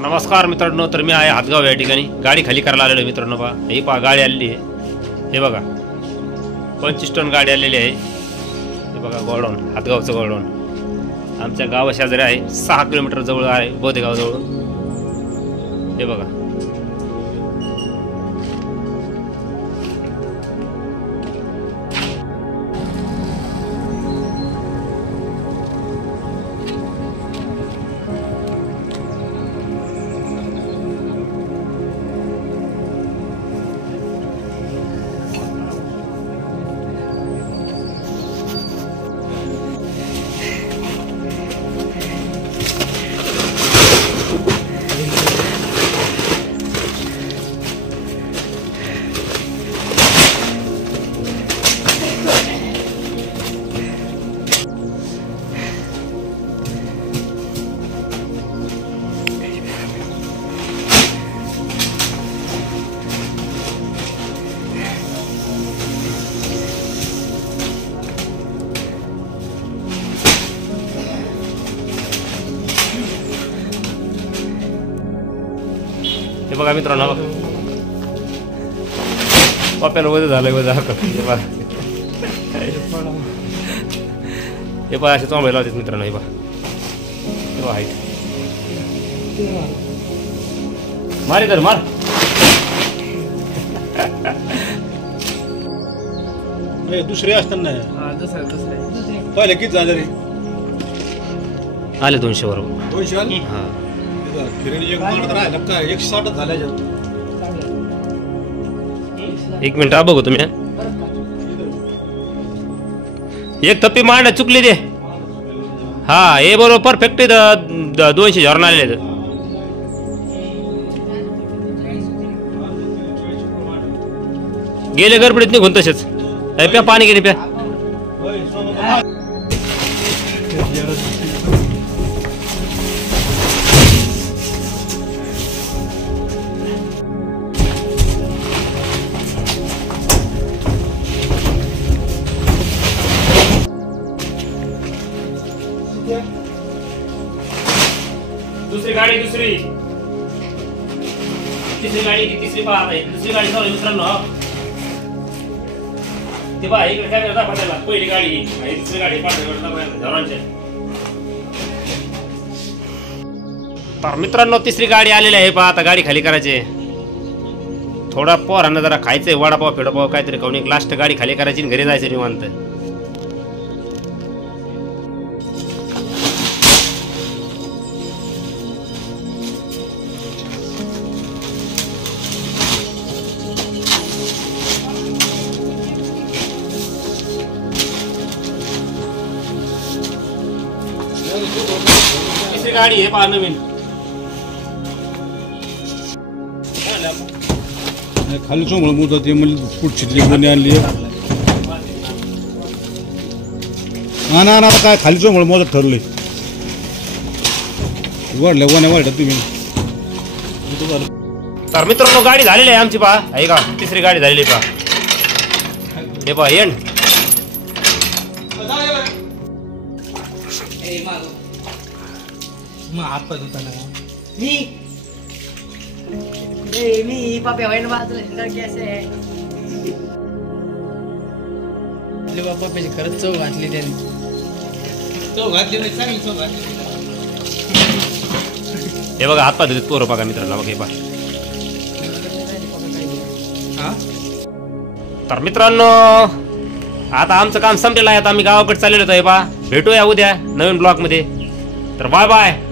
नमस्कार मित्रांनो, तर मी आहे हातगाव या ठिकाणी गाडी खाली करायला आलेलो मित्रांनो। पहा ही पहा गाडी आलेली आहे, हे बघा 25 टन गाडी आलेली आहे। हे बघा गोडाऊन, हातगावचं गोडाऊन आमच्या गावा शेजारी आहे, 6 किलोमीटर जवळ आहे बोदेगाव जवळ। हे बघा हे बघा मित्रांनो, पप्याला वजन झालंय वजा। हे पहा असे चोंबळे लावतात मित्रांनो। हे पहा हाईट मारे तर मार। दुसरे असताना पहिले किती झाले रे? आले 200 बरोबर। 200 आले? हा एक मागत राहिला का 160 झाल्या। एक मिनिट बघू तुम्ही, एक थप्पी मांड चुकली ते। हा हे बरोबर परफेक्ट 200 झरण आलेले। गेले गडबडीत निघून तसेच। प्या पाणी गेले प्या। दुसरी गाडी, दुसरी तिसरी गाडी, तिसरी पहा आता दुसरी गाडी चालू मित्रांनो। ते पहा इकडे कॅमेरा दाखवायला, पहिली गाडी आणि दुसरी गाडी पाठवण्याच्या। तर मित्रांनो तिसरी गाडी आलेली आहे। पहा आता गाडी खाली करायची। थोडा पोरांना जरा खायचंय, वडापाव फेडापाव काहीतरी खाऊन एक लास्ट गाडी खाली करायची आणि घरी जायचं निवांत। तिसरी गाडी आहे पहा नवीन। खाली चोंबळ मुदत ते म्हणजे पुढची कोणी आणली ना ना ना काय खाली चोंबळ मोदत ठरले वाढल्या वाण्या वाढल्या तुम्ही। तर मित्रांनो गाडी झालेली आहे आमची। पहा आहे का तिसरी गाडी झालेली पहा। हे पहा एंड हात पाय धुताना मी पप्या वाईन बाजूला गॅस आहे। पप्याची खरंच चव घातली त्याने, चव घातली नाही, चांगली चव घातली। हे बघा हात पाय धुतात पोरं बघा मित्रांनो। बघा हे पहा। तर मित्रांनो आता आमचं काम संपलेलं आहे, आता आम्ही गावाकडे चाललेलो आहे। पहा भेटूया उद्या नवीन ब्लॉग मध्ये। तर बाय बाय।